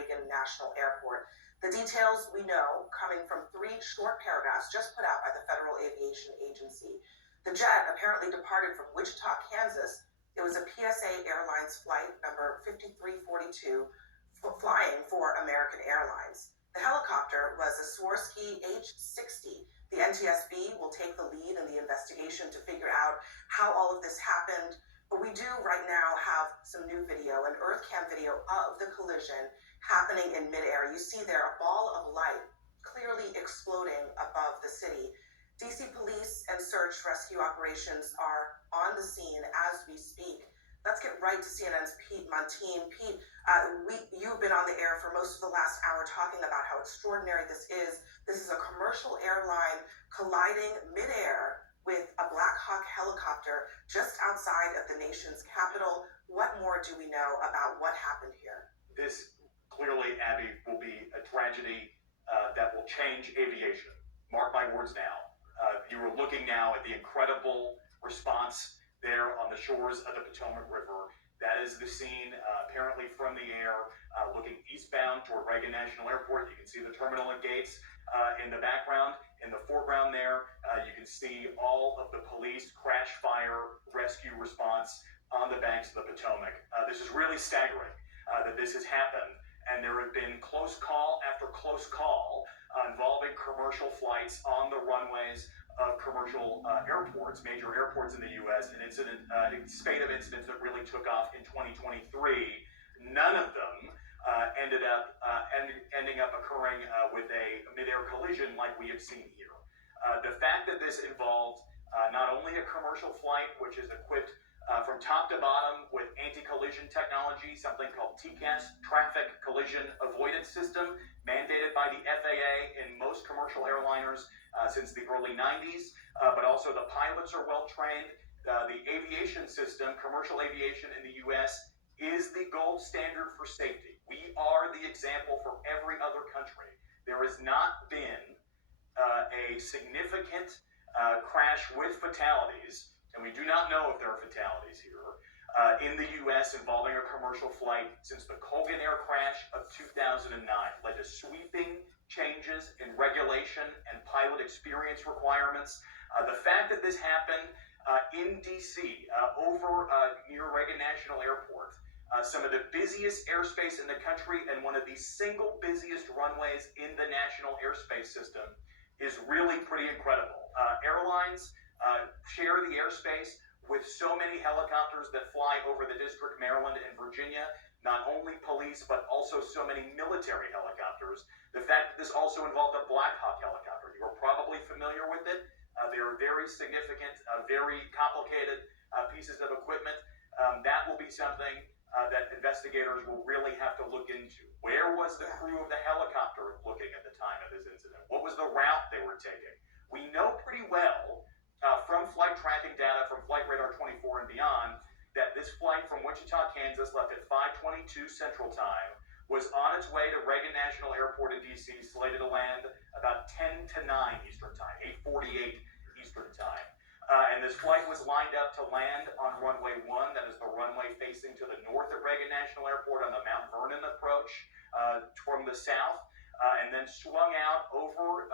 Reagan National Airport. The details we know coming from 3 short paragraphs just put out by the Federal Aviation Agency. The jet apparently departed from Wichita, Kansas. It was a PSA Airlines flight number 5342 flying for American Airlines. The helicopter was a Swarovski H-60. The NTSB will take the lead in the investigation to figure out how all of this happened. But we do right now have some new video, an EarthCam video of the collision happening in midair. You see there a ball of light clearly exploding above the city. DC police and search rescue operations are on the scene as we speak. Let's get right to CNN's Pete Montine. Pete, you've been on the air for most of the last hour talking about how extraordinary this is. This is a commercial airline colliding midair with a Black Hawk helicopter just outside of the nation's capital. What more do we know about what happened here? This clearly, Abby, will be a tragedy that will change aviation. Mark my words now. You are looking now at the incredible response there on the shores of the Potomac River. That is the scene apparently from the air looking eastbound toward Reagan National Airport. You can see the terminal and gates in the background. In the foreground there, you can see all of the police crash fire rescue response on the banks of the Potomac. This is really staggering that this has happened, and there have been close call after close call involving commercial flights on the runways of commercial airports, major airports in the U.S., a spate of incidents that really took off in 2023. None of them ending up occurring with a mid-air collision like we have seen here. The fact that this involved not only a commercial flight, which is equipped from top to bottom with anti-collision technology, something called TCAS, Traffic Collision Avoidance System, mandated by the FAA in most commercial airliners since the early 90s, but also the pilots are well trained. The aviation system, commercial aviation in the U.S., is the gold standard for safety. We are the example for every other country. There has not been a significant crash with fatalities, and we do not know if there are fatalities here, in the U.S. involving a commercial flight since the Colgan Air crash of 2009 led to sweeping changes in regulation and pilot experience requirements. The fact that this happened in D.C. Over near Reagan National Airport, some of the busiest airspace in the country and one of the single busiest runways in the national airspace system, is really pretty incredible. Airlines share the airspace with so many helicopters that fly over the District, Maryland, and Virginia, not only police, but also so many military helicopters. The fact that this also involved a Black Hawk helicopter, you are probably familiar with it. They are very significant, very complicated pieces of equipment. That will be something that investigators will really have to look into. Where was the crew of the helicopter looking at the time of this incident? What was the route they were taking? We know pretty well from flight tracking data from Flight Radar 24 and beyond that this flight from Wichita, Kansas, left at 5:22 Central Time, was on its way to Reagan National Airport in D.C., slated to land about 10 to 9 Eastern Time, 8:48 Eastern Time. And this flight was lined up to land on runway 1, that is the runway facing to the north at Reagan National Airport on the Mount Vernon approach from the south, and then swung out over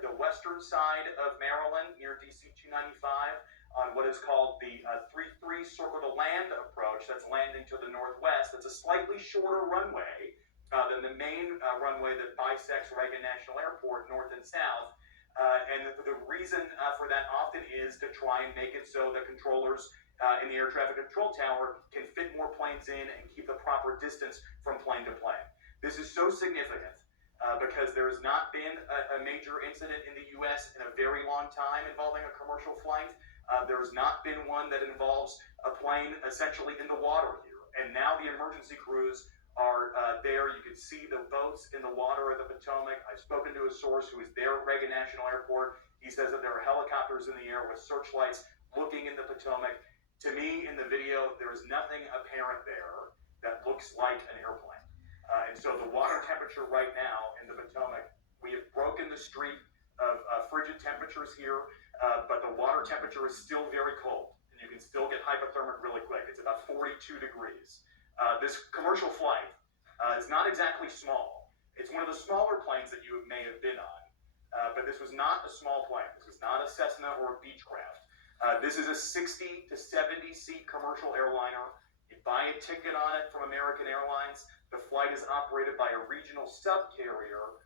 the western side of Maryland near DC 295 on what is called the 3-3 Circle to Land approach. That's landing to the northwest. That's a slightly shorter runway than the main runway that bisects Reagan National Airport north and south. And the reason for that often is to try and make it so that controllers in the air traffic control tower can fit more planes in and keep the proper distance from plane to plane. This is so significant because there has not been a major incident in the U.S. in a very long time involving a commercial flight. There has not been one that involves a plane essentially in the water here. And now the emergency crews are there. You can see the boats in the water of the Potomac. I've spoken to a source who is there at Reagan National Airport. He says that there are helicopters in the air with searchlights looking in the Potomac. To me, in the video, there is nothing apparent there that looks like an airplane. And so the water temperature right now in the Potomac, we have broken the streak of frigid temperatures here, but the water temperature is still very cold. And you can still get hypothermic really quick. It's about 42 degrees. This commercial flight It's not exactly small. It's one of the smaller planes that you may have been on, but this was not a small plane. This was not a Cessna or a Beechcraft. This is a 60 to 70 seat commercial airliner. You buy a ticket on it from American Airlines. The flight is operated by a regional subcarrier